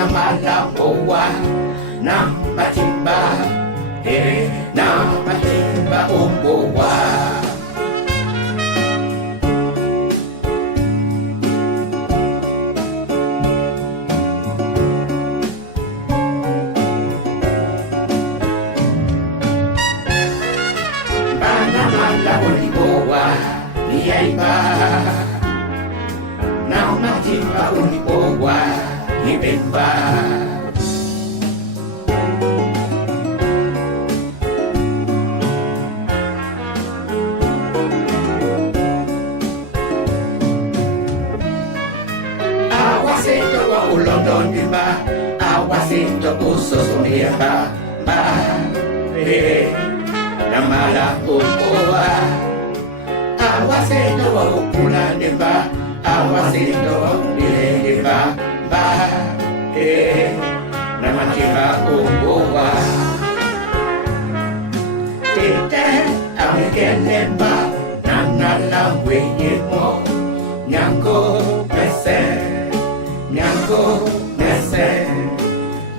na malapowa na matimba na matimba umbowa. Bana malapowa niyaiba na matimba umbowa nibemba. Awasito wa ulondon bimba, awasito usos umiaba, ba, na mala umbowa. Awasito wa ukulan bimba, awasito wa umbiba, ba, na matimba umbowa. Tite amekelemba, na nalangwe mo, nyango pese. Nyango nese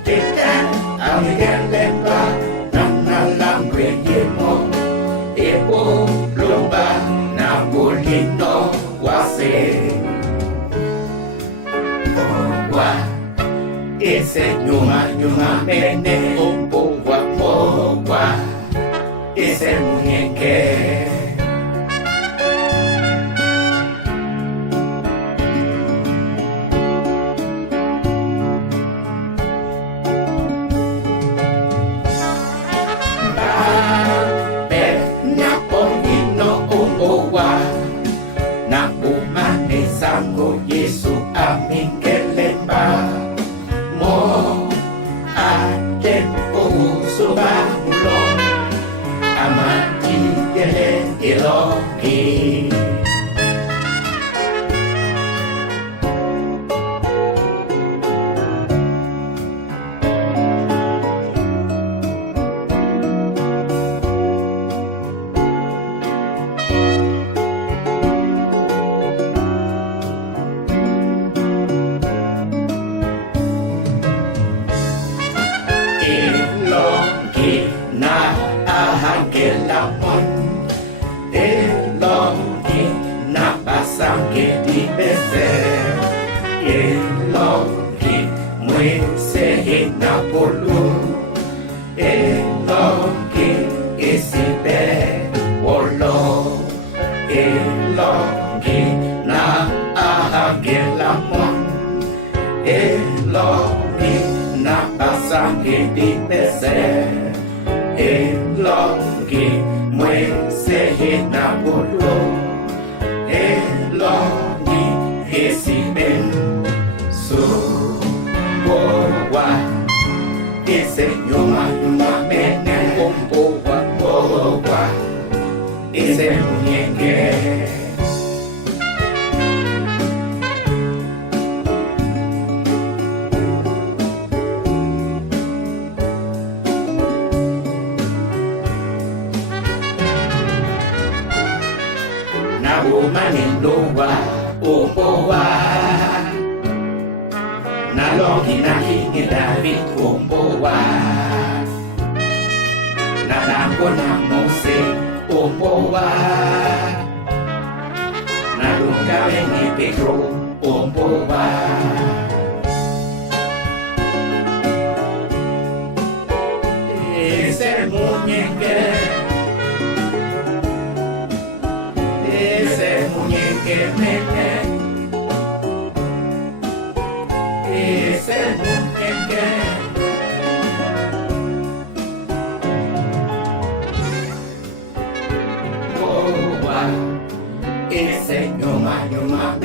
Tita Amigelemba Nana langwe yemo Ebo lomba na bulino wase Wa Ese nyuma nyuma mene Ombo wa mowa Ese munyeke Sango Yesu amingelemba mo aten usuba mulo amati yele iloki Elongi na ahagelamon Elongi na basange di bese Elongi mwese hina polu Elongi isibe wolo Elongi na ahagelamon Elongi na basange di bese Elongi mwese hina polu Elongi hesiben so bowa ese nyuma nyuma mene ombowa bowa ese munyenge Manendowa, Ombowa Nalogi na hingi David Ombowa Nalango na Mose Ombowa Nalunga wengi Pedro Ombowa Ese munyenge Mene ese munyenge bowa ese nyuma nyuma